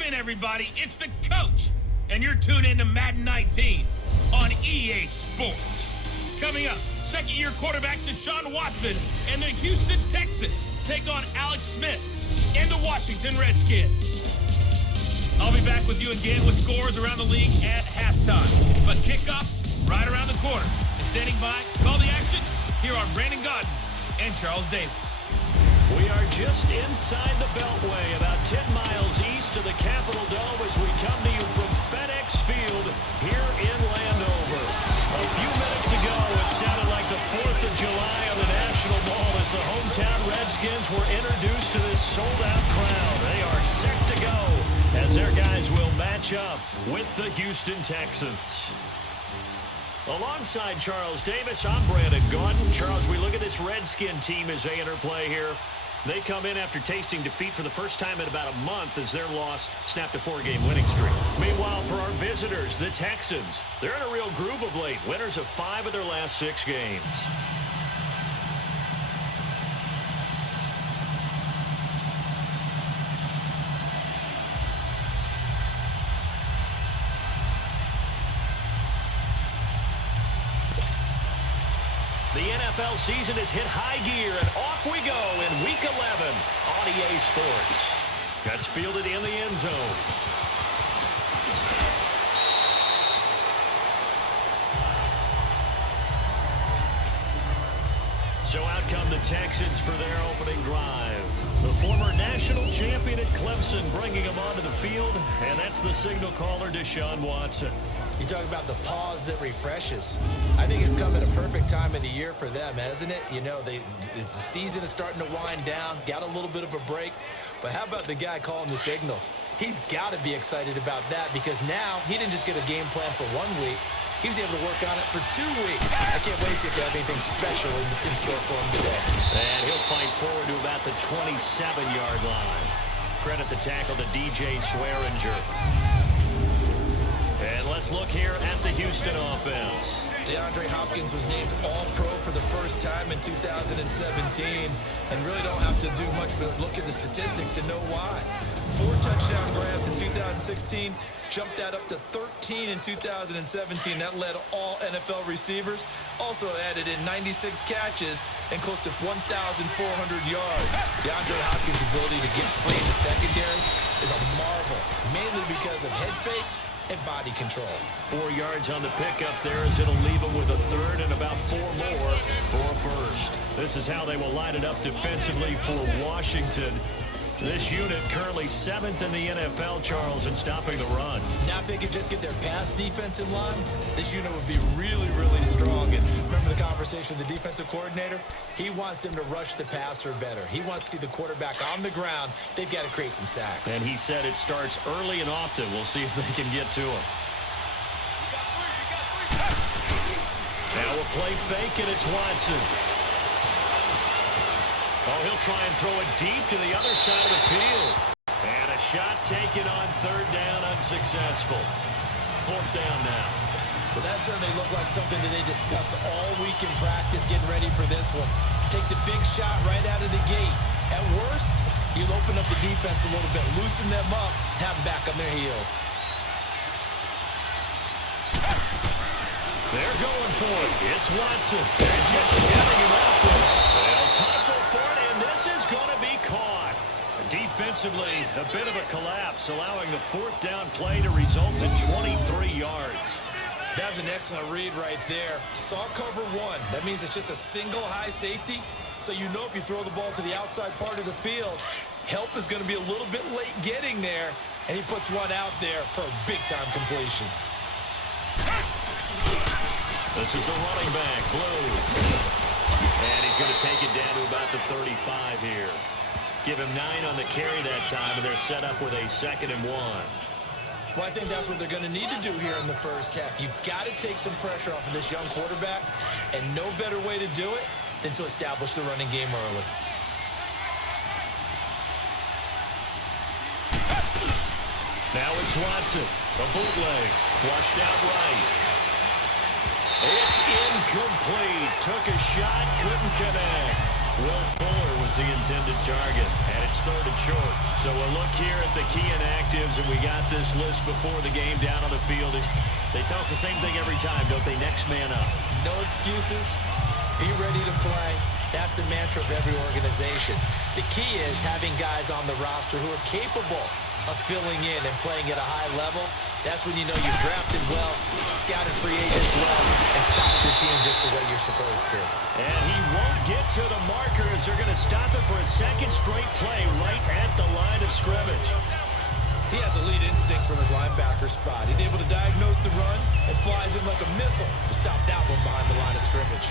Welcome in, everybody. It's the coach, and you're tuned in to Madden 19 on EA Sports. Coming up, second-year quarterback Deshaun Watson and the Houston Texans take on Alex Smith and the Washington Redskins. I'll be back with you again with scores around the league at halftime. But kickoff right around the corner. And standing by to call the action, here are Brandon Godden and Charles Davis. We are just inside the Beltway, about 10 miles east of the Capitol Dome as we come to you from FedEx Field here in Landover. A few minutes ago, it sounded like the 4th of July on the National Mall as the hometown Redskins were introduced to this sold-out crowd. They are set to go as their guys will match up with the Houston Texans. Alongside Charles Davis, I'm Brandon Godden. Charles, we look at this Redskin team as they interplay here. They come in after tasting defeat for the first time in about a month as their loss snapped a 4-game winning streak. Meanwhile, for our visitors, the Texans, they're in a real groove of late. Winners of 5 of their last 6 games. The NFL season has hit high gear, and off we go in Week 11 on EA Sports. That's fielded in the end zone. So out come the Texans for their opening drive. The former national champion at Clemson bringing them onto the field, and that's the signal caller, Deshaun Watson. You talk about the pause that refreshes. I think it's come at a perfect time of the year for them, hasn't it? You know, it's the season is starting to wind down, got a little bit of a break. But how about the guy calling the signals? He's got to be excited about that because now he didn't just get a game plan for 1 week. He was able to work on it for 2 weeks. I can't wait to see if they have anything special in store for him today. And he'll fight forward to about the 27-yard line. Credit the tackle to DJ Swearinger. And let's look here at the Houston offense. DeAndre Hopkins was named All-Pro for the first time in 2017 and really don't have to do much but look at the statistics to know why. 4 touchdown grabs in 2016, jumped that up to 13 in 2017. That led all NFL receivers. Also added in 96 catches and close to 1,400 yards. DeAndre Hopkins' ability to get free in the secondary is a marvel, mainly because of head fakes and body control. 4 yards on the pickup there as it'll leave them with a third and about 4 more for a first. This is how they will line it up defensively for Washington. This unit currently 7th in the NFL, Charles, in stopping the run. Now if they could just get their pass defense in line, this unit would be really, really strong. And remember the conversation with the defensive coordinator? He wants them to rush the passer better. He wants to see the quarterback on the ground. They've got to create some sacks. And he said it starts early and often. We'll see if they can get to him. Now a play fake, and it's Watson. Oh, he'll try and throw it deep to the other side of the field. And a shot taken on 3rd down, unsuccessful. 4th down now. Well, that certainly looked like something that they discussed all week in practice, getting ready for this one. Take the big shot right out of the gate. At worst, you'll open up the defense a little bit, loosen them up, have them back on their heels. They're going for it. It's Watson. They're just shoving him off them. They'll tussle for it, and this is going to be caught. Defensively, a bit of a collapse, allowing the 4th down play to result in 23 yards. That was an excellent read right there. Saw cover 1. That means it's just a single high safety. So you know if you throw the ball to the outside part of the field, help is going to be a little bit late getting there. And he puts one out there for a big-time completion. This is the running back, Blue. And he's going to take it down to about the 35 here. Give him 9 on the carry that time, and they're set up with a 2nd and 1. Well, I think that's what they're going to need to do here in the first half. You've got to take some pressure off of this young quarterback, and no better way to do it than to establish the running game early. Now it's Watson. A bootleg. Flushed out right. It's incomplete. Took a shot, couldn't connect. Will Fuller was the intended target, and it's 3rd and short. So we'll look here at the key inactives, and we got this list before the game down on the field. They tell us the same thing every time, don't they? Next man up. No excuses. Be ready to play. That's the mantra of every organization. The key is having guys on the roster who are capable of filling in and playing at a high level. That's when you know you've drafted well, scouted free agents well, and stocked your team just the way you're supposed to. And he won't get to the marker as they're going to stop him for a second straight play right at the line of scrimmage. He has elite instincts from his linebacker spot. He's able to diagnose the run and flies in like a missile to stop that one behind the line of scrimmage.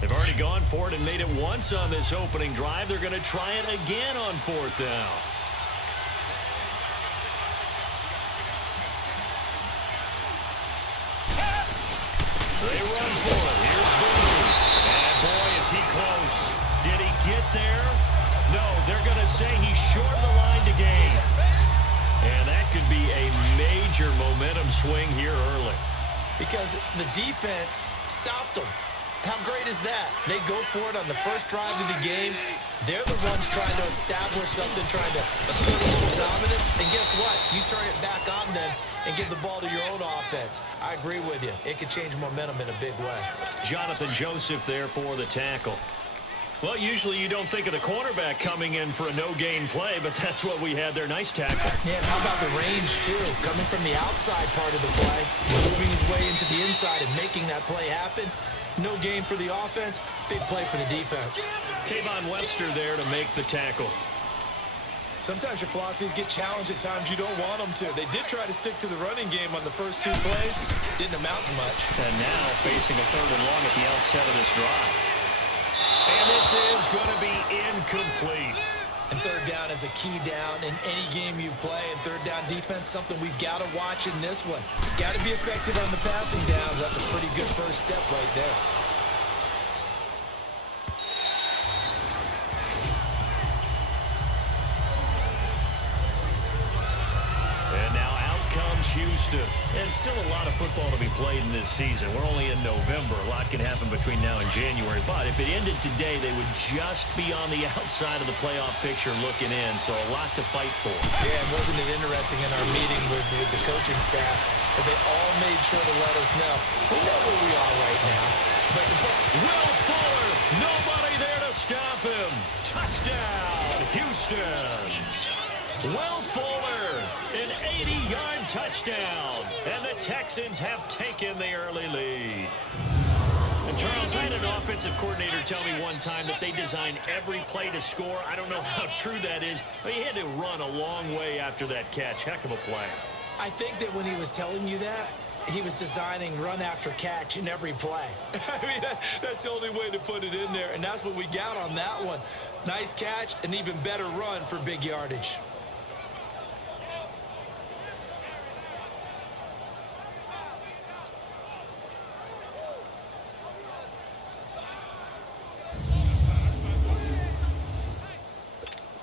They've already gone for it and made it once on this opening drive. They're going to try it again on 4th down. They run for it. Here's Blue. And boy, is he close. Did he get there? No, they're going to say he's short of the line to gain. And that could be a major momentum swing here early. Because the defense stopped them. How great is that? They go for it on the first drive of the game. They're the ones trying to establish something, trying to assert a little dominance. And guess what? You turn it back on them and give the ball to your own offense. I agree with you. It could change momentum in a big way. Jonathan Joseph there for the tackle. Well, usually you don't think of the cornerback coming in for a no-gain play, but that's what we had there. Nice tackle. Yeah, how about the range, too? Coming from the outside part of the play, moving his way into the inside and making that play happen. No gain for the offense, big play for the defense. Kayvon Webster there to make the tackle. Sometimes your philosophies get challenged at times you don't want them to. They did try to stick to the running game on the first 2 plays. Didn't amount to much. And now facing a 3rd and long at the outset of this drive. And this is going to be incomplete. And 3rd down is a key down in any game you play. And 3rd down defense, something we've got to watch in this one. Got to be effective on the passing downs. That's a pretty good first step right there. And now out comes Houston. And still a lot of football to be played in this season. We're only in November. A lot can happen between now and January. But if it ended today, they would just be on the outside of the playoff picture looking in. So a lot to fight for. Yeah, and wasn't it interesting in our meeting with the coaching staff that they all made sure to let us know. We know where we are right now. But Will Fuller, nobody there to stop him. Touchdown, Houston. Will Fuller, an 80-yard touchdown, and the Texans have taken the early lead. And Charles, I had an offensive coordinator tell me one time that they design every play to score. I don't know how true that is, but he had to run a long way after that catch. Heck of a play. I think that when he was telling you that, he was designing run after catch in every play. I mean, that's the only way to put it in there, and that's what we got on that one. Nice catch, an even better run for big yardage.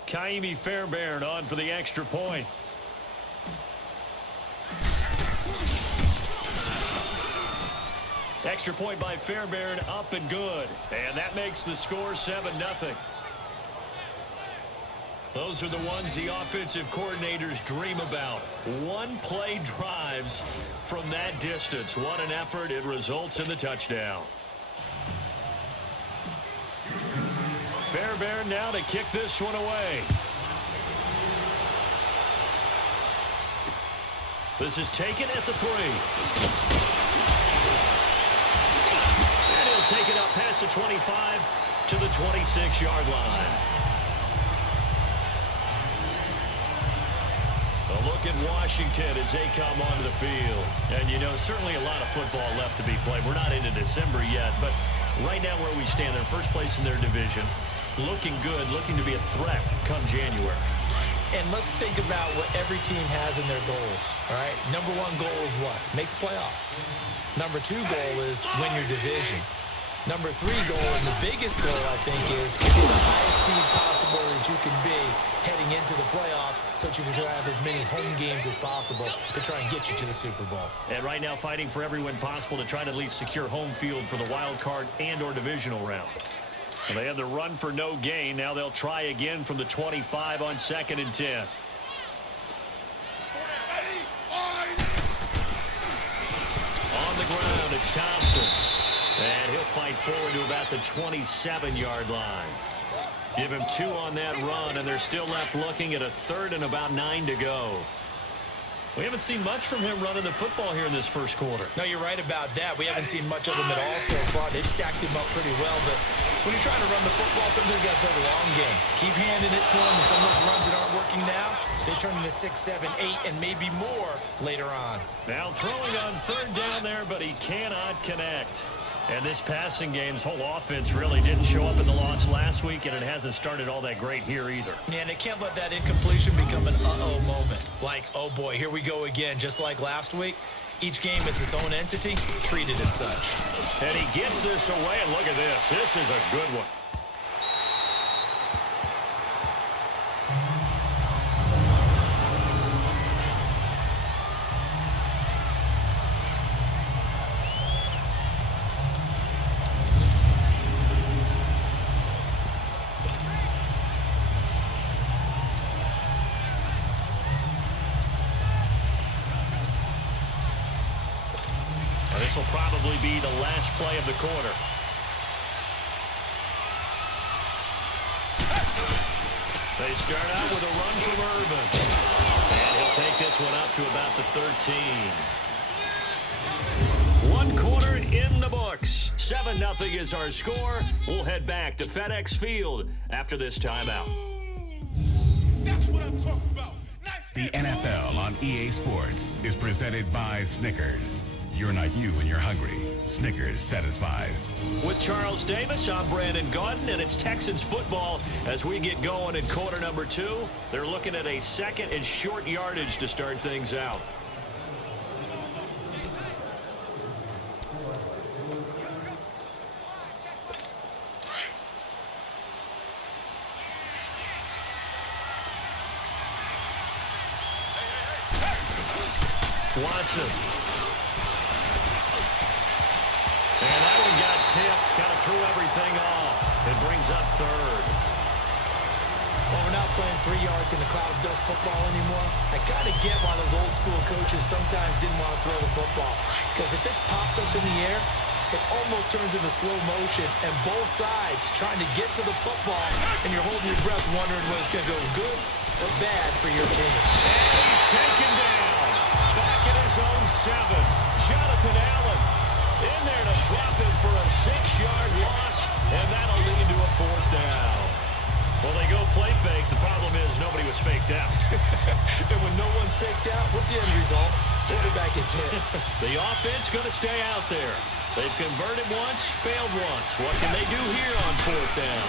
Kaimi Fairbairn on for the extra point. Extra point by Fairbairn, up and good. And that makes the score 7-0. Those are the ones the offensive coordinators dream about. One-play drives from that distance. What an effort. It results in the touchdown. Fairbairn now to kick this one away. This is taken at the 3. And he'll take it up past the 25 to the 26-yard line. A look at Washington as they come onto the field. And, you know, certainly a lot of football left to be played. We're not into December yet, but right now where we stand, they're first place in their division. Looking good, looking to be a threat come January. And let's think about what every team has in their goals, all right? Number 1 goal is what? Make the playoffs. Number 2 goal is win your division. Number 3 goal, and the biggest goal, I think, is to be the highest seed possible that you can be heading into the playoffs so that you can try to have as many home games as possible to try and get you to the Super Bowl. And right now fighting for every win possible to try to at least secure home field for the wild card and or divisional round. Well, they had the run for no gain. Now they'll try again from the 25 on 2nd and 10. On the ground, it's Thompson. And he'll fight forward to about the 27-yard line. Give him 2 on that run, and they're still left looking at a 3rd and about 9 to go. We haven't seen much from him running the football here in this first quarter. No, you're right about that. We haven't seen much of him at all so far. They've stacked him up pretty well, but when you're trying to run the football, sometimes you got to play the long game. Keep handing it to him, and some of those runs that aren't working now, they turn into 6, 7, 8, and maybe more later on. Now throwing on 3rd down there, but he cannot connect. And this passing game's whole offense really didn't show up in the loss last week, and it hasn't started all that great here either. Yeah, and they can't let that incompletion become an uh-oh moment. Like, oh boy, here we go again. Just like last week, each game is its own entity, treated as such. And he gets this away, and look at this. This is a good one. This will probably be the last play of the quarter. They start out with a run from Urban. And he'll take this one up to about the 13. 1 quarter in the books. 7-0 is our score. We'll head back to FedEx Field after this timeout. That's what I'm talking about. The NFL on EA Sports is presented by Snickers. You're not you when you're hungry. Snickers satisfies. With Charles Davis, I'm Brandon Gaudin, and it's Texans football as we get going in quarter number 2. They're looking at a 2nd and short yardage to start things out. Watson. And that one got tipped, kind of threw everything off. It brings up 3rd. Well, we're not playing 3 yards in a cloud of dust football anymore. I kind of get why those old school coaches sometimes didn't want to throw the football. Because if it's popped up in the air, it almost turns into slow motion, and both sides trying to get to the football, and you're holding your breath wondering whether it's going to go good or bad for your team. And he's taken down. Back at his own 7. Jonathan Allen in there to drop him for a 6-yard loss, and that'll lead to a 4th down. Well, they go play fake. The problem is nobody was faked out. And when no one's faked out, what's the end result? Quarterback gets hit. The offense going to stay out there. They've converted once, failed once. What can they do here on 4th down?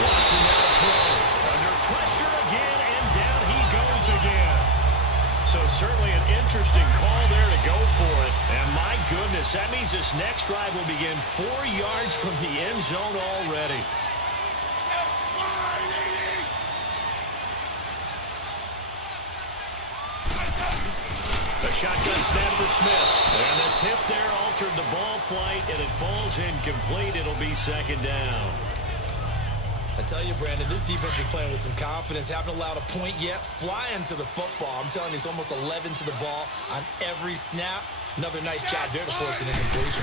Watson now to throw. Under pressure again, and down he goes again. So certainly an interesting call there to go for it. And my goodness, that means this next drive will begin 4 yards from the end zone already. A shotgun snap for Smith. And the tip there altered the ball flight, and it falls incomplete. It'll be 2nd down. I tell you, Brandon, this defense is playing with some confidence. Haven't allowed a point yet. Flying to the football. I'm telling you, it's almost 11 to the ball on every snap. Another nice job there to force an incompletion.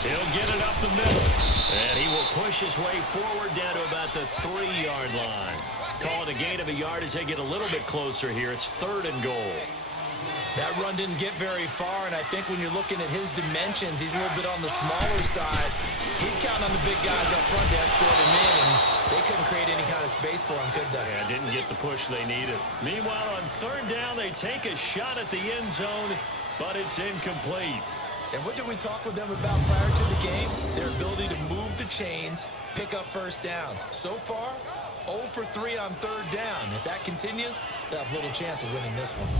He'll get it up the middle. And he will push his way forward down to about the 3-yard line. Call it a gain of a yard as they get a little bit closer here. It's 3rd and goal. That run didn't get very far, and I think when you're looking at his dimensions, he's a little bit on the smaller side. He's counting on the big guys up front to escort him in, and they couldn't create any kind of space for him, could they? Yeah, didn't get the push they needed. Meanwhile, on 3rd down, they take a shot at the end zone, but it's incomplete. And what did we talk with them about prior to the game? Their ability to move the chains, pick up first downs. So far, 0 for 3 on 3rd down. If that continues, they'll have little chance of winning this one.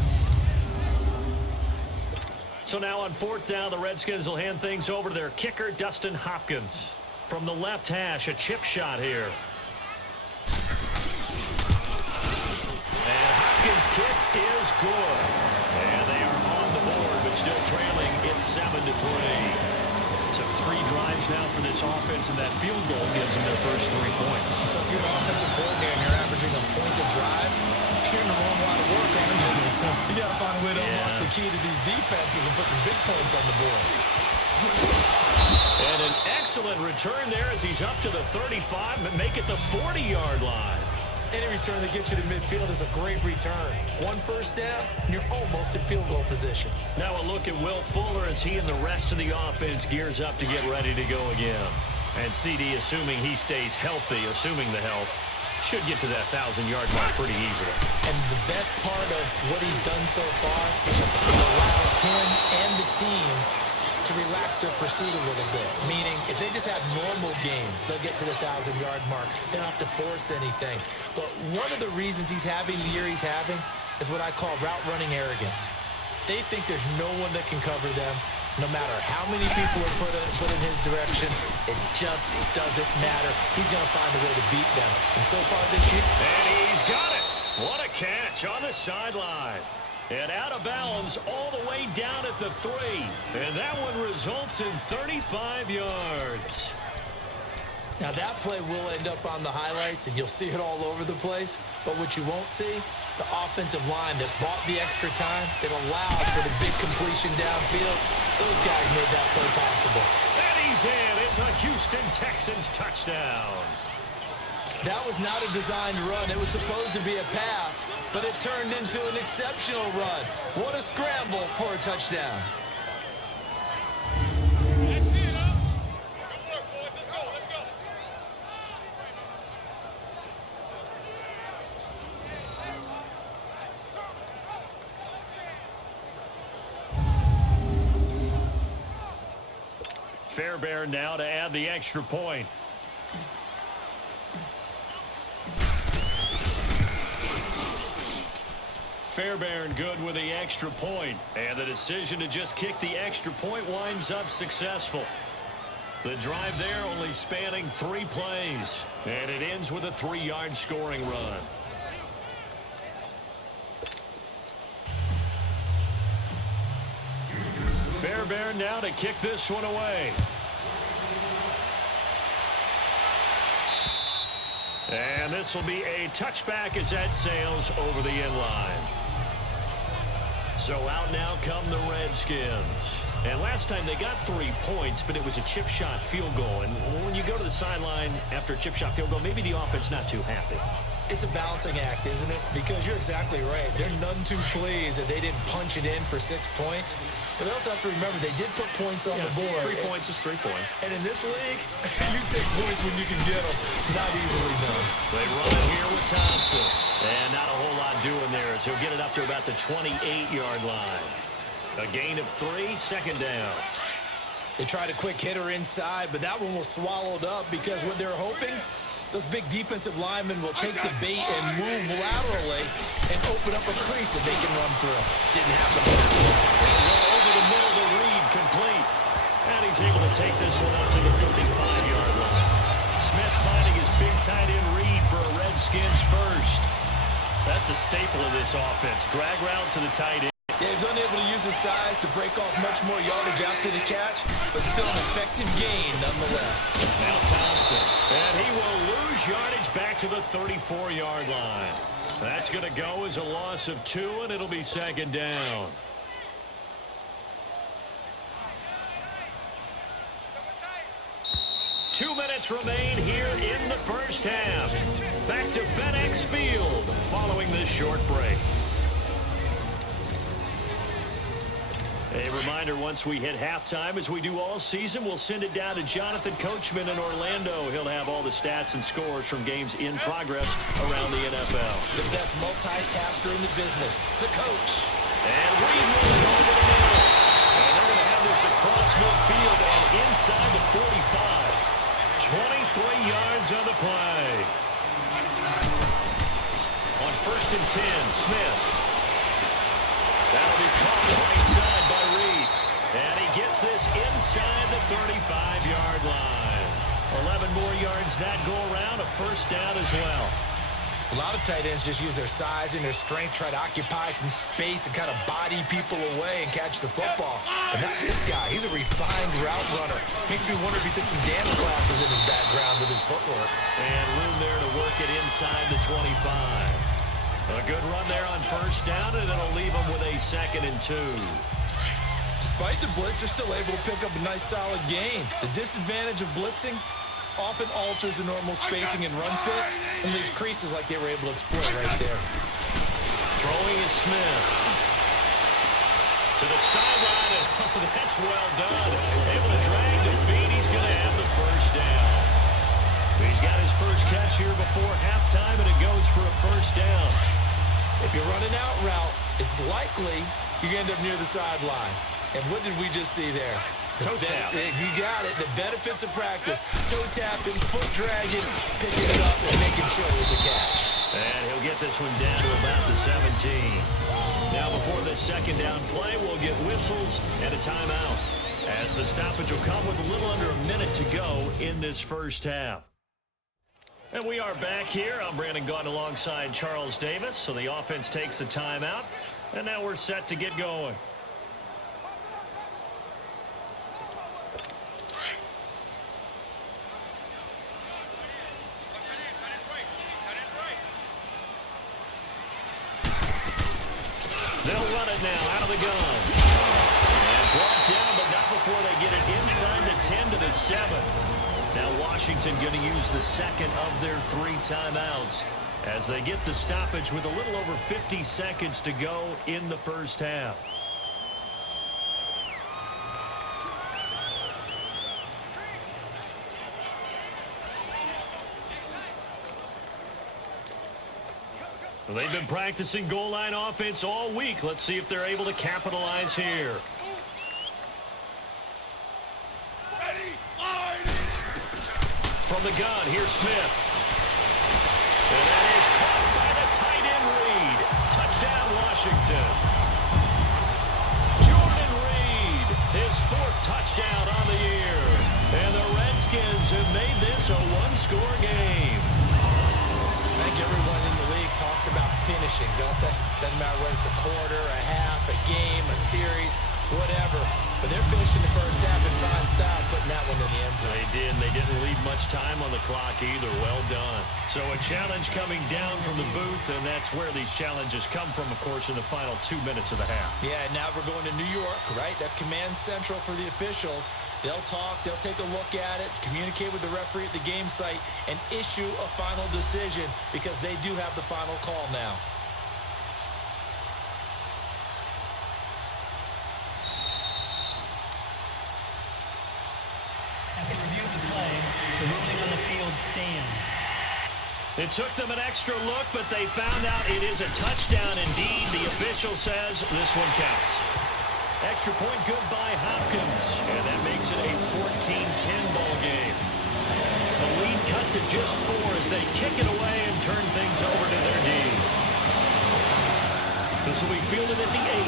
So now on 4th down, the Redskins will hand things over to their kicker, Dustin Hopkins. From the left hash, a chip shot here. And Hopkins' kick is good. And they are on the board, but still trailing. It's 7-3. So 3 drives now for this offense, and that field goal gives them their first 3 points. So if you're an offensive coordinator and you're averaging a point a drive, you're in the wrong line of work, aren't you? You got to find a way to unlock the key to these defenses and put some big points on the board. And an excellent return there as he's up to the 35, but make it the 40-yard line. Any return that gets you to midfield is a great return. 1 first down, you're almost in field goal position. Now a look at Will Fuller as he and the rest of the offense gears up to get ready to go again. And CD, assuming he stays healthy, assuming the health, should get to that 1,000-yard mark pretty easily. And the best part of what he's done so far is allows him and the team to relax their pursuit a little bit. Meaning, if they just have normal games, they'll get to the 1,000-yard mark. They don't have to force anything. But one of the reasons he's having the year he's having is what I call route running arrogance. They think there's no one that can cover them. No matter how many people are put in his direction, it just doesn't matter. He's going to find a way to beat them. And so far this year... And he's got it! What a catch on the sideline. And out of bounds all the way down at the 3. And that one results in 35 yards. Now that play will end up on the highlights, and you'll see it all over the place. But what you won't see, the offensive line that bought the extra time, that allowed for the big completion downfield, those guys made that play possible. And he's in. It's a Houston Texans touchdown. That was not a designed run. It was supposed to be a pass, but it turned into an exceptional run. What a scramble for a touchdown. That's it, huh? Good work, boys. Let's go. Let's go. Fairbairn now to add the extra point. Fairbairn good with the extra point, and the decision to just kick the extra point winds up successful. The drive there only spanning 3 plays, and it ends with a 3-yard scoring run. Fairbairn now to kick this one away. And this will be a touchback as that sails over the end line. So out now come the Redskins. And last time they got 3 points, but it was a chip shot field goal. And when you go to the sideline after a chip shot field goal, maybe the offense not too happy. It's a balancing act, isn't it? Because you're exactly right. They're none too pleased that they didn't punch it in for 6 points. But they also have to remember they did put points on the board. 3 points is 3 points. And in this league, you take points when you can get them. Not easily done. They run it here with Thompson. And not a whole lot doing there as he'll get it up to about the 28-yard line. A gain of 3, 2nd down. They tried a quick hitter inside, but that one was swallowed up because what they're hoping, those big defensive linemen will take the bait and move laterally and open up a crease that they can run through. Didn't happen on that one. Over the middle to Reed, complete. And he's able to take this one up to the 35-yard line. Smith finding his big tight end Reed for a Redskins first. That's a staple of this offense. Drag route to the tight end. Yeah, he was unable to use his size to break off much more yardage after the catch, but still an effective gain nonetheless. Now Thompson, and he will lose yardage back to the 34-yard line. That's going to go as a loss of 2, and it'll be 2nd down. Two minutes remain here in the first half. Back to FedEx Field following this short break. A reminder, once we hit halftime, as we do all season, we'll send it down to Jonathan Coachman in Orlando. He'll have all the stats and scores from games in progress around the NFL. The best multitasker in the business, the coach. And Reed will go over the middle. And they're going to have this across midfield and inside the 45. 23 yards on the play. On 1st and 10, Smith. That'll be caught right side by Reed. gets this inside the 35-yard line. 11 more yards that go around, a first down as well. A lot of tight ends just use their size and their strength, try to occupy some space and kind of body people away and catch the football. But not this guy. He's a refined route runner. Makes me wonder if he took some dance classes in his background with his footwork. And room there to work it inside the 25. A good run there on first down, and it'll leave him with a 2nd and 2. Despite the blitz, they're still able to pick up a nice solid gain. The disadvantage of blitzing often alters the normal spacing and run fits and leaves creases like they were able to exploit right there. Throwing is Smith. To the sideline, and oh, that's well done. Able to drag the feet. He's going to have the first down. He's got his first catch here before halftime, and it goes for a first down. If you're running out route, it's likely you're going to end up near the sideline. And what did we just see there? Toe tap. You got it. The benefits of practice. Toe tapping, foot dragging, picking it up, and making sure it was a catch. And he'll get this one down to about the 17. Now before the second down play, we'll get whistles and a timeout, as the stoppage will come with a little under a minute to go in this first half. And we are back here. I'm Brandon Gaudin alongside Charles Davis. So the offense takes a timeout, and now we're set to get going. They'll run it now out of the gun. And brought down, but not before they get it inside the 10 to the 7. Now Washington going to use the second of their 3 timeouts as they get the stoppage with a little over 50 seconds to go in the first half. Well, they've been practicing goal line offense all week. Let's see if they're able to capitalize here. From the gun, here's Smith. And that is caught by the tight end Reed. Touchdown, Washington. Jordan Reed, his 4th touchdown on the year. And the Redskins have made this a 1-score game. I think everyone in the league talks about finishing, don't they? Doesn't matter whether it's a quarter, a half, a game, a series, whatever. But they're finishing the first half in fine style, putting that one in the end zone. They did, and they didn't leave much time on the clock either. Well done. So a challenge coming down from the booth, and that's where these challenges come from, of course, in the final 2 minutes of the half. Yeah, now we're going to New York, right? That's command central for the officials. They'll talk, they'll take a look at it, communicate with the referee at the game site, and issue a final decision because they do have the final call now. After review of the play, the ruling on the field stands. It took them an extra look, but they found out it is a touchdown indeed. The official says this one counts. Extra point good by Hopkins, and that makes it a 14-10 ball game. The lead cut to just 4 as they kick it away and turn things over to their D. This will be fielded at the 8.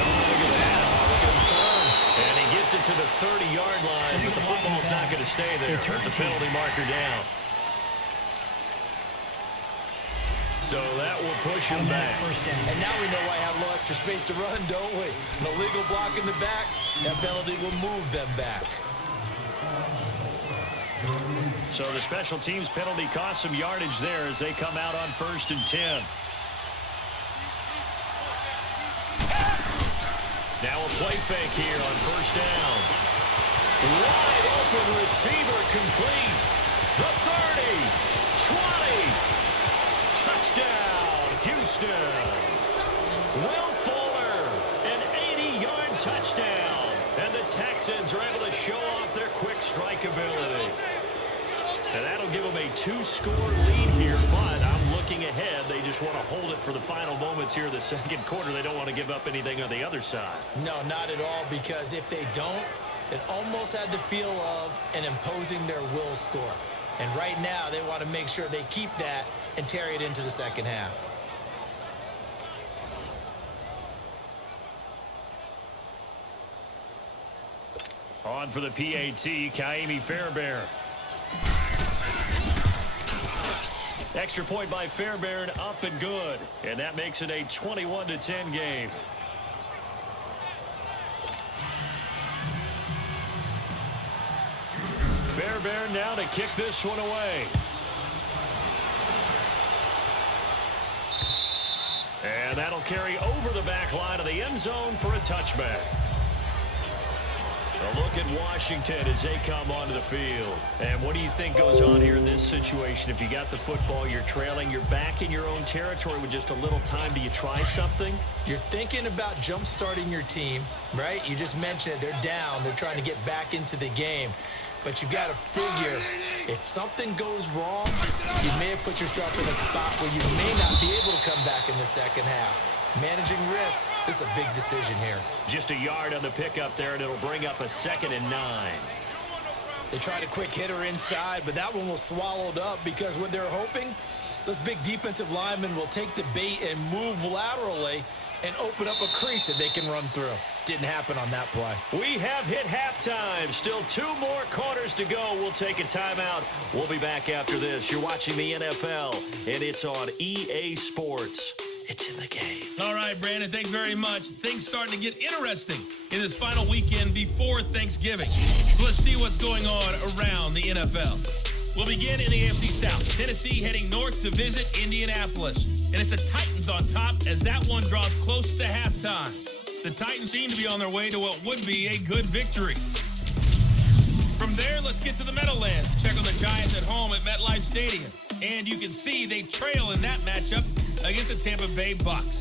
Oh, look at that. Look at him turn. And he gets it to the 30-yard line, but the football's not going to stay there. It's a penalty marker down. So that will push him back. And now we know why I have a little extra space to run, don't we? An illegal block in the back, that penalty will move them back. So the special teams penalty cost some yardage there as they come out on 1st and 10. Now a play fake here on 1st down. Wide open receiver complete. The 30, 20. Touchdown, Houston. Will Fuller, an 80-yard touchdown. And the Texans are able to show off their quick strike ability. And that'll give them a 2-score lead here, but I'm looking ahead. They just want to hold it for the final moments here of the second quarter. They don't want to give up anything on the other side. No, not at all, because if they don't, it almost had the feel of an imposing their will score. And right now, they want to make sure they keep that and carry it into the second half. On for the PAT, Kaimi Fairbairn. Extra point by Fairbairn, up and good. And that makes it a 21-10 game. Fairbairn now to kick this one away. And that'll carry over the back line of the end zone for a touchback. A look at Washington as they come onto the field. And what do you think goes on here in this situation? If you got the football, you're trailing, you're back in your own territory with just a little time. Do you try something? You're thinking about jump-starting your team, right? You just mentioned it. They're down. They're trying to get back into the game. But you got to figure, if something goes wrong, you may have put yourself in a spot where you may not be able to come back in the second half. Managing risk, this is a big decision here. Just a yard on the pickup there, and it'll bring up a 2nd and 9. They tried a quick hitter inside, but that one was swallowed up because what they're hoping, those big defensive linemen will take the bait and move laterally and open up a crease that they can run through. Didn't happen on that play. We have hit halftime. Still 2 more quarters to go. We'll take a timeout. We'll be back after this. You're watching the NFL, and it's on EA Sports. It's in the game. All right, Brandon, thanks very much. Things starting to get interesting in this final weekend before Thanksgiving. So let's see what's going on around the NFL. We'll begin in the AFC South. Tennessee heading north to visit Indianapolis. And it's the Titans on top as that one draws close to halftime. The Titans seem to be on their way to what would be a good victory. From there, let's get to the Meadowlands. Check on the Giants at home at MetLife Stadium. And you can see they trail in that matchup against the Tampa Bay Bucks.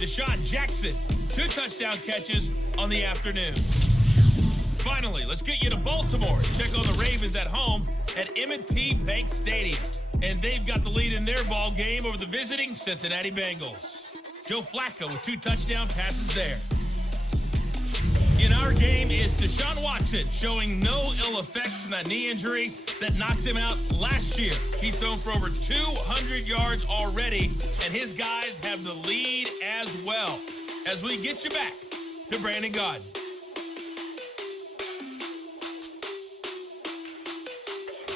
Deshaun Jackson, 2 touchdown catches on the afternoon. Finally, let's get you to Baltimore. Check on the Ravens at home at M&T Bank Stadium. And they've got the lead in their ball game over the visiting Cincinnati Bengals. Joe Flacco with 2 touchdown passes there. In our game is Deshaun Watson, showing no ill effects from that knee injury that knocked him out last year. He's thrown for over 200 yards already, and his guys have the lead as well. As we get you back to Brandon Gaudin.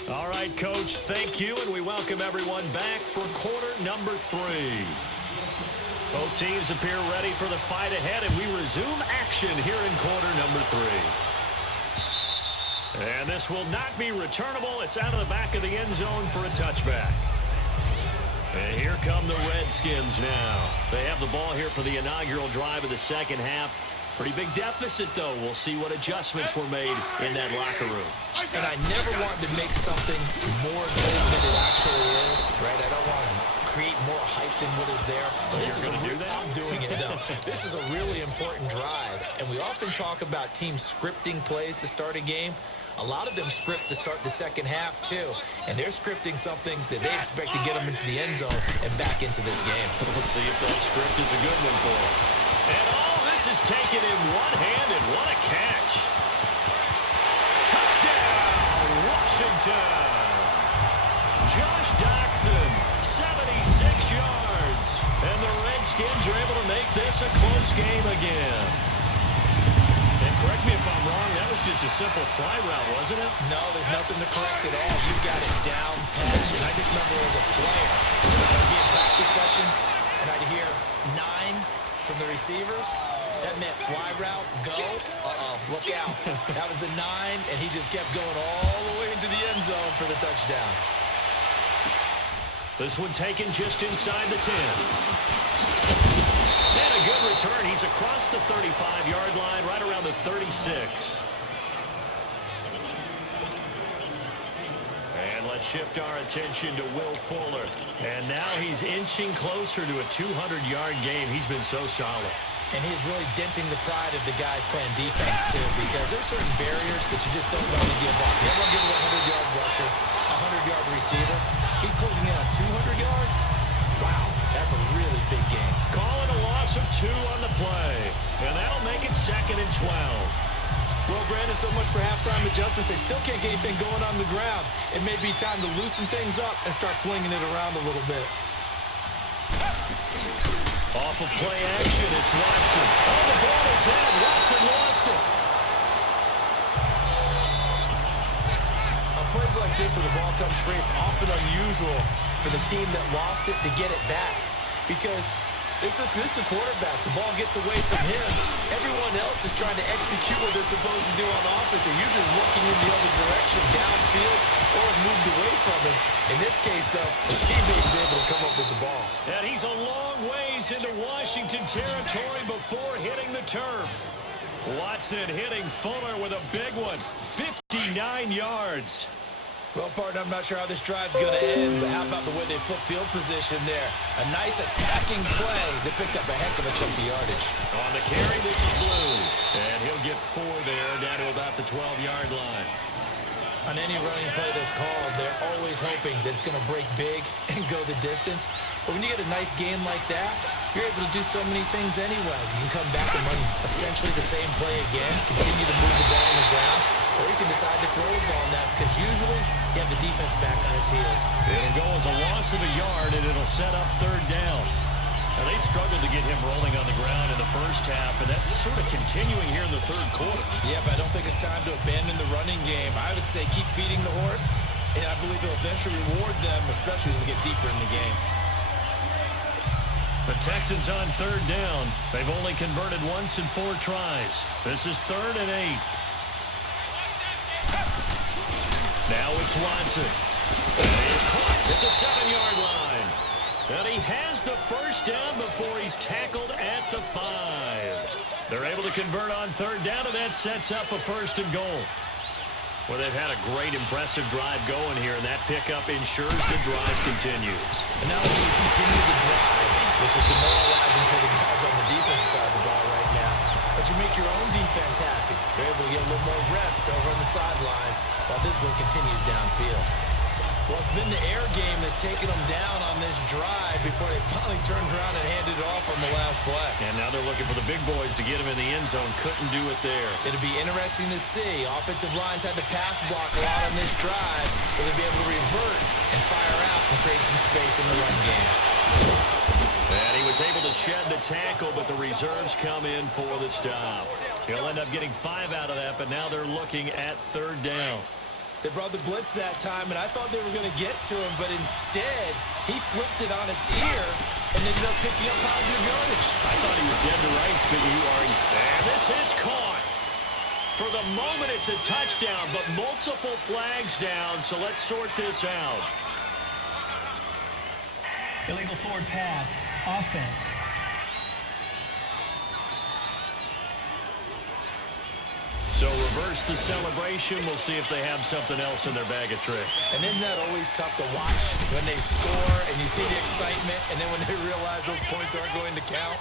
All right, Coach, thank you, and we welcome everyone back for quarter number 3. Both teams appear ready for the fight ahead, and we resume action here in quarter number 3. And this will not be returnable. It's out of the back of the end zone for a touchback. And here come the Redskins now. They have the ball here for the inaugural drive of the second half. Pretty big deficit, though. We'll see what adjustments were made in that locker room. And I never want to make something more known than it actually is, right? I don't want to create more hype than what is there. But this is I'm doing it, though. This is a really important drive. And we often talk about teams scripting plays to start a game. A lot of them script to start the second half, too. And they're scripting something that they expect to get them into the end zone and back into this game. We'll see if that script is a good one for them. And all this is taken in one hand, and what a catch. Touchdown, Washington. Josh Doxson, 76 yards. And the Redskins are able to make this a close game again. And correct me if I'm wrong, that was just a simple fly route, wasn't it? No, there's nothing to correct at all. You got it down pat. And I just remember as a player, I'd be in practice sessions, and I'd hear 9 from the receivers. That meant fly route, go, look out. That was the 9, and he just kept going all the way into the end zone for the touchdown. This one taken just inside the 10. And a good return. He's across the 35-yard line, right around the 36. And let's shift our attention to Will Fuller. And now he's inching closer to a 200-yard game. He's been so solid. And he's really denting the pride of the guys playing defense, too, because there's certain barriers that you just don't want to give up. You don't want to give a 100-yard rusher, a 100-yard receiver. He's closing in on 200 yards. Wow, that's a really big game. Call it a loss of 2 on the play. And that'll make it 2nd and 12. Well, Brandon, so much for halftime adjustments. They still can't get anything going on the ground. It may be time to loosen things up and start flinging it around a little bit. Off of play action, it's Watson. Oh, the ball is in. Watson lost it. like this where the ball comes free, it's often unusual for the team that lost it to get it back because this is a quarterback. The ball gets away from him. Everyone else is trying to execute what they're supposed to do on offense. They're usually looking in the other direction, downfield, or have moved away from him. In this case, though, the teammate is able to come up with the ball. And he's a long ways into Washington territory before hitting the turf. Watson hitting Fuller with a big one, 59 yards. Well, partner, I'm not sure how this drive's going to end, but how about the way they flip field position there? A nice attacking play. They picked up a heck of a chunk of yardage. On the carry, this is Blue. And he'll get 4 there, down to about the 12-yard line. On any running play that's called, they're always hoping that it's going to break big and go the distance. But when you get a nice gain like that, you're able to do so many things anyway. You can come back and run essentially the same play again, continue to move the ball on the ground, or you can decide to throw the ball now because usually you have the defense back on its heels. It'll go as a loss of a yard, and it'll set up 3rd down. Now, they struggled to get him rolling on the ground in the first half, and that's sort of continuing here in the 3rd quarter. Yeah, but I don't think it's time to abandon the running game. I would say keep feeding the horse, and I believe it'll eventually reward them, especially as we get deeper in the game. The Texans on 3rd down. They've only converted once in 4 tries. This is 3rd and 8. Now it's Watson. And he's caught at the 7-yard line. And he has the first down before he's tackled at the 5. They're able to convert on 3rd down, and that sets up a 1st and goal. Well, they've had a great, impressive drive going here, and that pickup ensures the drive continues. And now you continue the drive, which is demoralizing for the guys on the defensive side of the ball right now. But you make your own defense happy. They're able to get a little more rest over on the sidelines while this one continues downfield. Well, it's been the air game that's taken them down on this drive before they finally turned around and handed it off on the last play. And now they're looking for the big boys to get him in the end zone. Couldn't do it there. It'll be interesting to see. Offensive lines had to pass block a lot on this drive. Will they be able to revert and fire out and create some space in the run game? And he was able to shed the tackle, but the reserves come in for the stop. He'll end up getting 5 out of that, but now they're looking at 3rd down. They brought the blitz that time, and I thought they were going to get to him, but instead, he flipped it on its ear and ended up picking up positive yardage. I thought he was dead to rights, but you are. And this is caught. For the moment, it's a touchdown, but multiple flags down, so let's sort this out. Illegal forward pass. Offense. So reverse the celebration. We'll see if they have something else in their bag of tricks. And isn't that always tough to watch when they score and you see the excitement and then when they realize those points aren't going to count?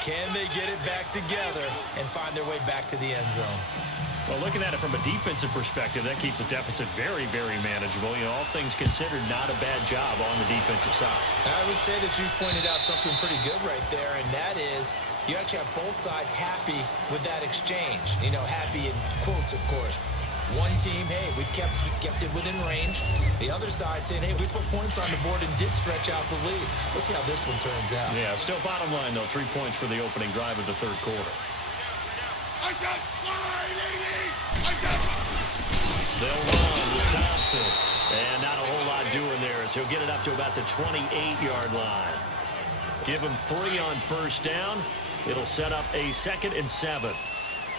Can they get it back together and find their way back to the end zone? Well, looking at it from a defensive perspective, that keeps the deficit very, very manageable. You know, all things considered, not a bad job on the defensive side. I would say that you pointed out something pretty good right there, and that is you actually have both sides happy with that exchange. You know, happy in quotes, of course. One team, hey, we've kept it within range. The other side saying, hey, we put points on the board and did stretch out the lead. Let's see how this one turns out. Yeah, still bottom line, though, 3 points for the opening drive of the 3rd quarter. They'll run with Thompson. And not a whole lot doing there as he'll get it up to about the 28-yard line. Give him 3 on 1st down. It'll set up a 2nd and 7.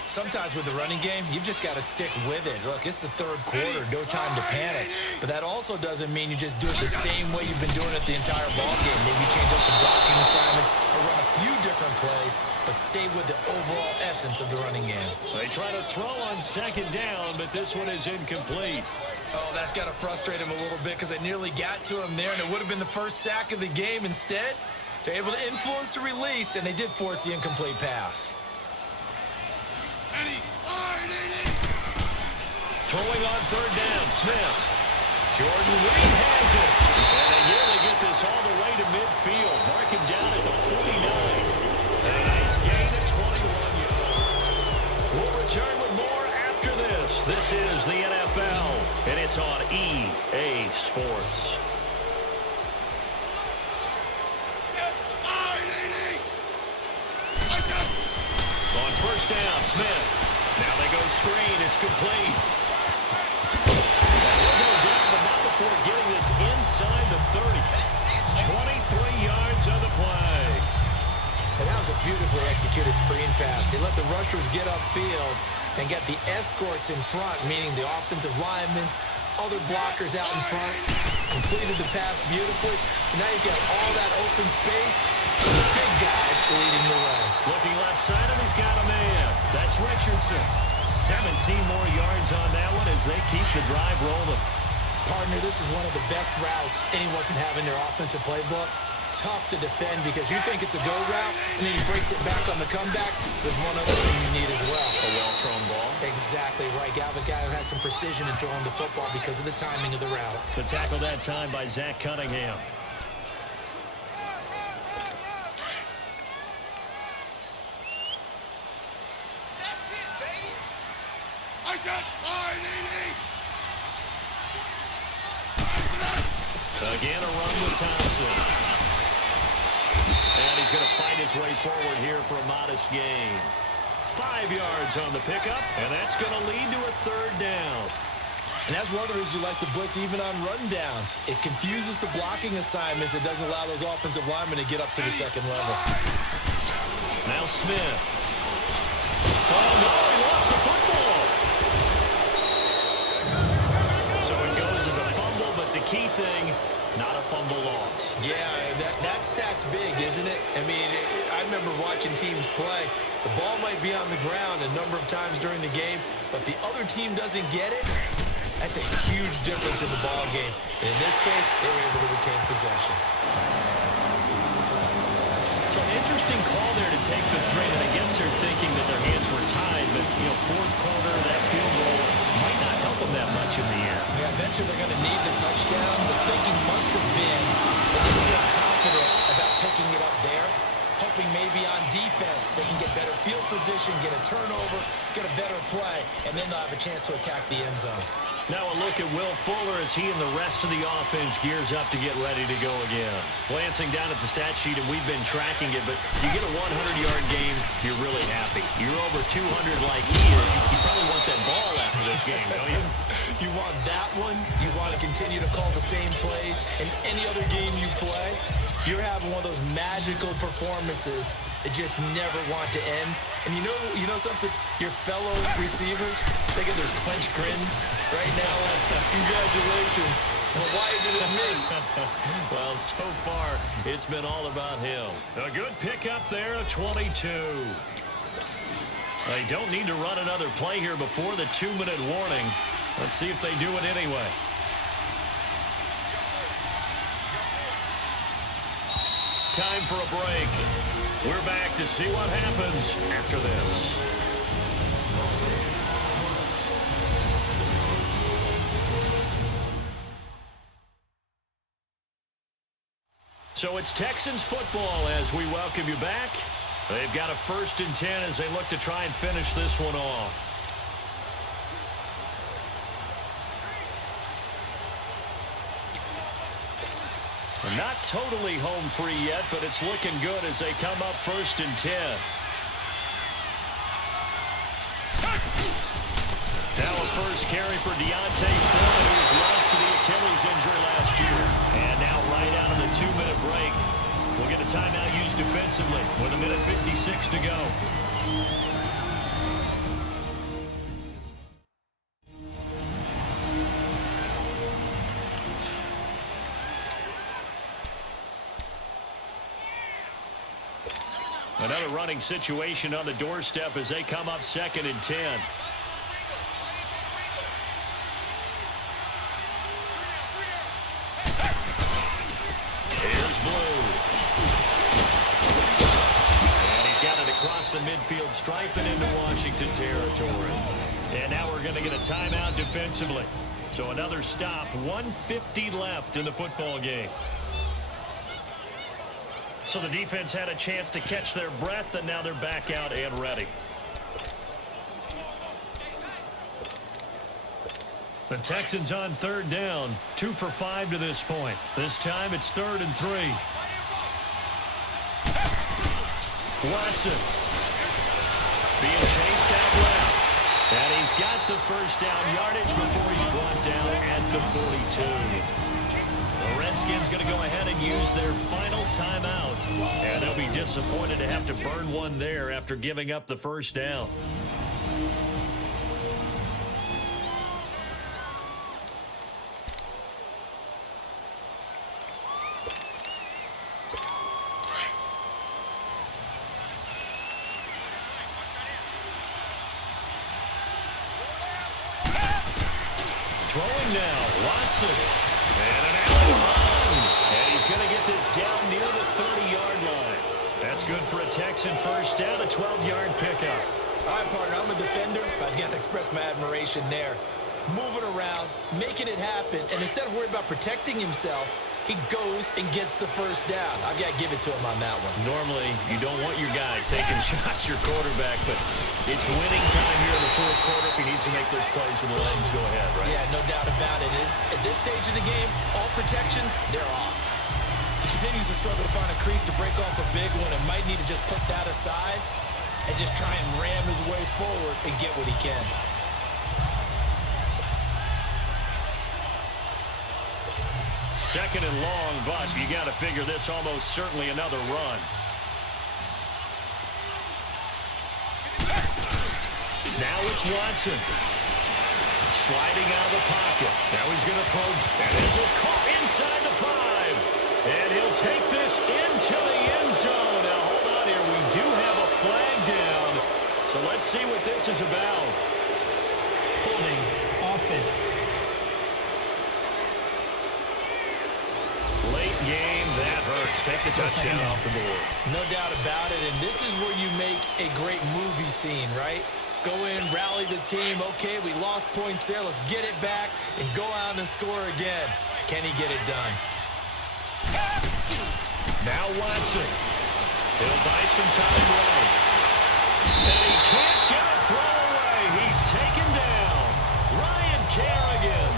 Sometimes with the running game, you've just got to stick with it. Look, it's the 3rd quarter, no time to panic. But that also doesn't mean you just do it the same way you've been doing it the entire ball game. Maybe change up some blocking assignments or run a few different plays, but stay with the overall essence of the running game. They try to throw on 2nd down, but this one is incomplete. Oh, that's got to frustrate him a little bit because they nearly got to him there, and it would have been the first sack of the game. Instead, they're able to influence the release, and they did force the incomplete pass. Throwing on 3rd down, Smith. Jordan Reed has it. And they nearly get this all the way to midfield. Mark him down at the 49. A nice gain at 21 yards. We'll return with more after this. This is the NFL, and it's on EA Sports. On 1st down, Smith. Now they go screen. It's complete. And he'll go down, but beautifully executed screen pass. He let the rushers get upfield and get the escorts in front, meaning the offensive linemen, other blockers out in front. Completed the pass beautifully. So now you've got all that open space. The big guys leading the way. Looking left side, and he's got a man. That's Richardson. 17 more yards on that one as they keep the drive rolling. Partner, this is one of the best routes anyone can have in their offensive playbook. Tough to defend because you think it's a go route, and then he breaks it back on the comeback. There's one other thing you need as well. A well-thrown ball. Exactly right. Gal, the guy who has some precision in throwing the football because of the timing of the route. The tackle that time by Zach Cunningham. I said, Again, a run with Thompson. And he's going to fight his way forward here for a modest gain. 5 yards on the pickup, and that's going to lead to a third down. And that's one of the reasons you like to blitz even on rundowns. It confuses the blocking assignments. It doesn't allow those offensive linemen to get up to the second level. Now Smith. Oh, no, he lost the football. So it goes as a fumble, but the key thing, not a fumble loss. Yeah, that stat's big, isn't it? I mean, I remember watching teams play. The ball might be on the ground a number of times during the game, but the other team doesn't get it. That's a huge difference in the ball game. And in this case, they were able to retain possession. So an interesting call there to take the three, and I guess they're thinking that their hands were tied, but, fourth quarter, that field goal might not help them that much in the end. Yeah, eventually they're going to need the touchdown. The thinking must have been that they feel confident about picking it up there, hoping maybe on defense they can get better field position, get a turnover, get a better play, and then they'll have a chance to attack the end zone. Now a look at Will Fuller as he and the rest of the offense gears up to get ready to go again. Glancing down at the stat sheet, and we've been tracking it, but you get a 100-yard game, you're really happy. You're over 200 like he is. You probably want that ball after this game, don't you? You want that one. You want to continue to call the same plays in any other game you play. You're having one of those magical performances that just never want to end. And you know something? Your fellow receivers, they get those clenched grins right now. Congratulations. Well, why is it me? Well, so far, it's been all about him. A good pickup there, a 22. They don't need to run another play here before the 2-minute warning. Let's see if they do it anyway. Time for a break. We're back to see what happens after this. So it's Texans football as we welcome you back. They've got a 1st and 10 as they look to try and finish this one off. Not totally home free yet, but it's looking good as they come up 1st and 10. Now a first carry for Deontay Foreman, who was lost to the Achilles injury last year. And now right out of the 2-minute break, we'll get a timeout used defensively with 1:56 to go. Another running situation on the doorstep as they come up 2nd and 10. Here's Blue. And he's got it across the midfield stripe and into Washington territory. And now we're going to get a timeout defensively. So another stop, 1:50 left in the football game. So the defense had a chance to catch their breath, and now they're back out and ready. The Texans on 3rd down, 2 for 5 to this point. This time it's 3rd and 3. Watson being chased out left. And he's got the first down yardage before he's brought down at the 42. The Redskins going to go ahead and use their final timeout. And they'll be disappointed to have to burn one there after giving up the first down. Throwing now, Watson. And an alley run. And he's going to get this down near the 30-yard line. That's good for a Texan first down, a 12-yard pickup. All right, partner, I'm a defender, but I've got to express my admiration there. Moving around, making it happen, and instead of worrying about protecting himself, he goes and gets the first down. I've got to give it to him on that one. Normally, you don't want your guy taking shots, your quarterback, but it's winning time here in the fourth quarter. If he needs to make those plays with the legs, go ahead, right? Yeah, no doubt about it. At this stage of the game, all protections, they're off. He continues to struggle to find a crease to break off a big one and might need to just put that aside and just try and ram his way forward and get what he can. Second and long, but you got to figure this almost certainly another run. Now it's Watson. Sliding out of the pocket. Now he's going to throw. And this is caught inside the 5. And he'll take this into the end zone. Now hold on here. We do have a flag down. So let's see what this is about. Holding offense. Late game, that hurts. Take the touchdown off the board. No doubt about it, and this is where you make a great movie scene, right? Go in, rally the team. Okay, we lost points there. Let's get it back and go out and score again. Can he get it done? Now Watson. He'll buy some time right. And he can't get a throw away. He's taken down. Ryan Kerrigan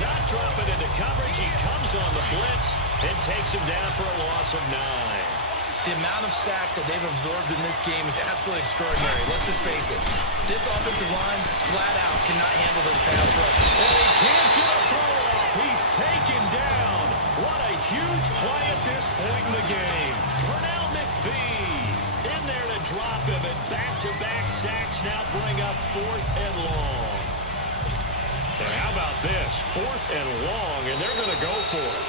not dropping into coverage. He comes on the blitz and takes him down for a loss of 9. The amount of sacks that they've absorbed in this game is absolutely extraordinary. Let's just face it. This offensive line, flat out, cannot handle this pass rush. And he can't get a throw off. He's taken down. What a huge play at this point in the game. Pernell McPhee in there to drop him, and back-to-back sacks now bring up 4th and long. And how about this? 4th and long, and they're going to go for it.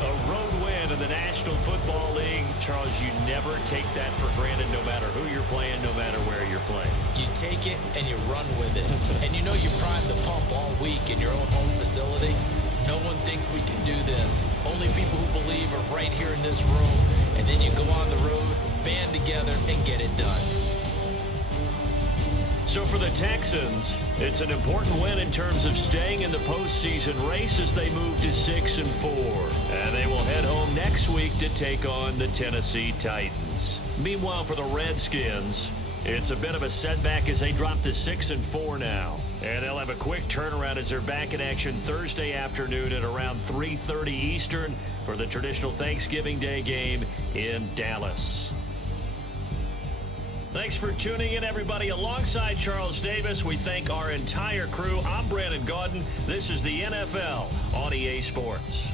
A road win in the National Football League. Charles, you never take that for granted no matter who you're playing, no matter where you're playing. You take it and you run with it. And you know you primed the pump all week in your own home facility. No one thinks we can do this. Only people who believe are right here in this room. And then you go on the road, band together, and get it done. So for the Texans, it's an important win in terms of staying in the postseason race as they move to 6-4. And they will head home next week to take on the Tennessee Titans. Meanwhile, for the Redskins, it's a bit of a setback as they drop to 6-4 now. And they'll have a quick turnaround as they're back in action Thursday afternoon at around 3:30 Eastern for the traditional Thanksgiving Day game in Dallas. Thanks for tuning in, everybody. Alongside Charles Davis, we thank our entire crew. I'm Brandon Gaudin. This is the NFL on EA Sports.